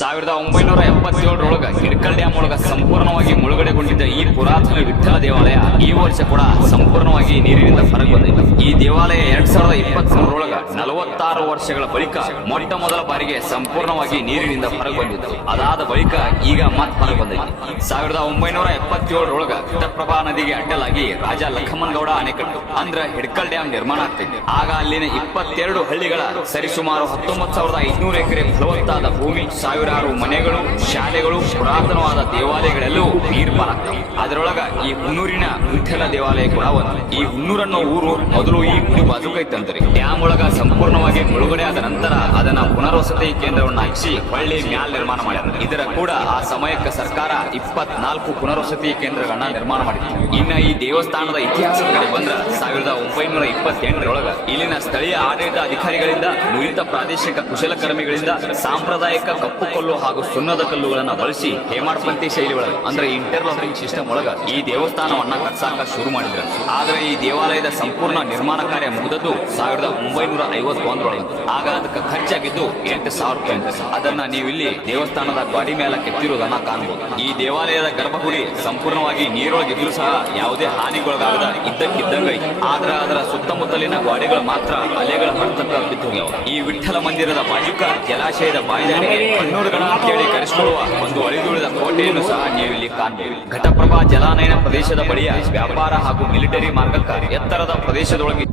1977 Hidkal dam ಒಳಗ ಸಂಪೂರ್ಣವಾಗಿ ಮುಳುಗಡೆಗೊಂಡಿದ್ದ ಈ ಪುರಾತನ ವಿಠ್ಠಲ ದೇವಾಲಯ ಈ ವರ್ಷ ಕೂಡ ಸಂಪೂರ್ಣವಾಗಿ ನೀರಿನಿಂದ ಹೊರಗೆ ಬಂದಿದೆ. ಈ ದೇವಾಲಯ 2023 46 ವರ್ಷಗಳ ಬಳಿಕ ಮೊಟ್ಟ ಮೊದಲ ಬಾರಿಗೆ ಸಂಪೂರ್ಣವಾಗಿ ನೀರಿನಿಂದ ಹೊರಗೆ ಬಂದಿತ್ತು. ಅದಾದ ಬಳಿಕ ಈಗ ಮತ್ತೆ ಹೊರಗೆ ಬಂದಿದೆ. 1977 ಘಟಪ್ರಭಾ ನದಿಗೆ ಅಡ್ಡಲಾಗಿ ರಾಜ ಲಖಮನ್ ಗೌಡ ಅಣೆಕಟ್ಟು ಅಂದ್ರ ಹಿಡ್ಕಲ್ ಡ್ಯಾಮ್ ನಿರ್ಮಾಣ ಆಗ್ತಿದೆ. ಆಗ ಅಲ್ಲಿನ 22 ಹಳ್ಳಿಗಳ ಸರಿಸುಮಾರು 19,500 ಎಕರೆ ಫಲವತ್ತಾದ ಭೂಮಿ, ಸಾವಿರಾರು ಮನೆಗಳು, ಶಾಲೆಗಳು, ಪುರಾತನವಾದ ದೇವಾಲಯಗಳೆಲ್ಲೂ ನೀರು ಪಾಲಾಗ್ತವೆ. ಅದರೊಳಗ ಈ ಹುನ್ನೂರಿನ ವಿಠ್ಠಲ ದೇವಾಲಯ ಕೂಡ ಒಂದು. ಈ ಹುನ್ನೂರ್ ಅನ್ನೋ ಊರು ಮೊದಲು ಈ ಗುಡಿ ಬಾಜುಕೈತಂದ್ರಿ. ಡ್ಯಾಮ್ ಒಳಗ ಸಂಪೂರ್ಣವಾಗಿ ಮುಳುಗಡೆ ಆದ ನಂತರ ಅದನ್ನ ಪುನರ್ವಸತಿ ಕೇಂದ್ರವನ್ನ ಹಾಕಿಸಿ ಹೊಳ್ಳಿ ಮ್ಯಾಲ್ ನಿರ್ಮಾಣ ಮಾಡ್ಯಾರ. ಇದರ ಕೂಡ ಆ ಸಮಯಕ್ಕೆ ಸರ್ಕಾರ 24 ಪುನರ್ವಸತಿ ಕೇಂದ್ರಗಳನ್ನ ನಿರ್ಮಾಣ ಮಾಡಿತ್ತು. ಇನ್ನ ಈ ದೇವಸ್ಥಾನದ ಇತಿಹಾಸದ ಕಡೆ ಬಂದ್ರ 1928 ಇಲ್ಲಿನ ಸ್ಥಳೀಯ ಆಡಳಿತ ಅಧಿಕಾರಿಗಳಿಂದ, ನುರಿತ ಪ್ರಾದೇಶಿಕ ಕುಶಲಕರ್ಮಿಗಳಿಂದ ಸಾಂಪ್ರದಾಯಿಕ ಕಪ್ಪು ಕಲ್ಲು ಹಾಗೂ ಸುಣ್ಣದ ಕಲ್ಲುಗಳನ್ನ ಬಳಸಿ ಹೇಮಾಡ್ಪಂಥಿ ಶೈಲಿ ಒಳಗೆ ಅಂದ್ರೆ ಇಂಟರ್ಲಾಕಿಂಗ್ ಸಿಸ್ಟಮ್ ಒಳಗ ಈ ದೇವಸ್ಥಾನವನ್ನ ಕಟ್ಸಾಕ ಶುರು ಮಾಡಿದ್ರು. ಆದ್ರೆ ಈ ದೇವಾಲಯದ ಸಂಪೂರ್ಣ ನಿರ್ಮಾಣ ಕಾರ್ಯ ಮುಗಿದದ್ದು 1951 ಆಗ ಅದಕ್ಕೆ ಖರ್ಚಾಗಿದ್ದು 8,000 ರೂಪಾಯಿ. ಅದನ್ನ ನೀವು ಇಲ್ಲಿ ದೇವಸ್ಥಾನದ ಗಾಡಿ ಮೇಲೆ ಕೆತ್ತಿರುವುದನ್ನ ಕಾಣಬಹುದು. ಈ ದೇವಾಲಯದ ಗರ್ಭಗುಡಿ ಸಂಪೂರ್ಣವಾಗಿ ನೀರೊಳಗಿದ್ರು ಸಹ ಯಾವುದೇ ಹಾನಿಗೊಳಗಾಗದ ಇದ್ದಕ್ಕಿದ್ದಂಗ ಐತಿ. ಆದ್ರೆ ಅದರ ಸುತ್ತಮುತ್ತಲಿನ ಗಾಡಿಗಳು ಮಾತ್ರ ಅಲೆಗಳ ಹೊರತಕ್ಕ ಬಿತ್ತೋಗ್ಯಾವ. ಈ ವಿಠ್ಠಲ ಮಂದಿರದ ಬಾಜುಕ ಜಲಾಶಯದ ಬಾಯಿದಾರಿಗೆ ಕಣ್ಣೂರುಗಳ ಅಂತೇಳಿ ಕರೆಸಿಕೊಳ್ಳುವ ಒಂದು ಅಳಿದುಳಿದ ಕೋಟೆಯನ್ನು ಸಹ ನೀವು ಇಲ್ಲಿ ಕಾಣಬಹುದು. ಘಟಪ್ರಭಾ ಜಲಾನಯನ ಪ್ರದೇಶದ ಬಳಿಯ ವ್ಯಾಪಾರ ಹಾಗೂ ಮಿಲಿಟರಿ ಮಾರ್ಗಕ್ಕ ಎತ್ತರದ ಪ್ರದೇಶದೊಳಗೆ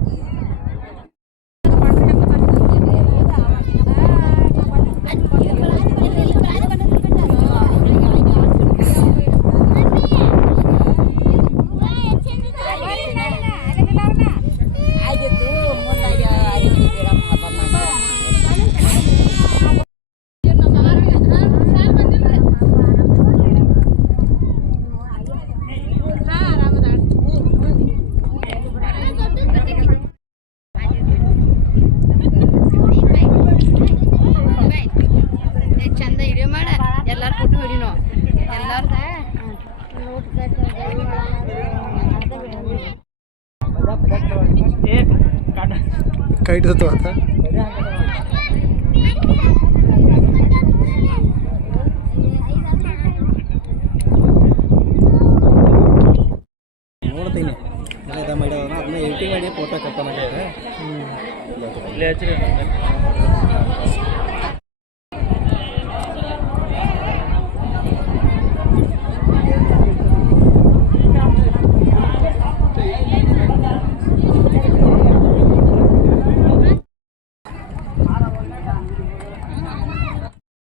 ಕೈಟ್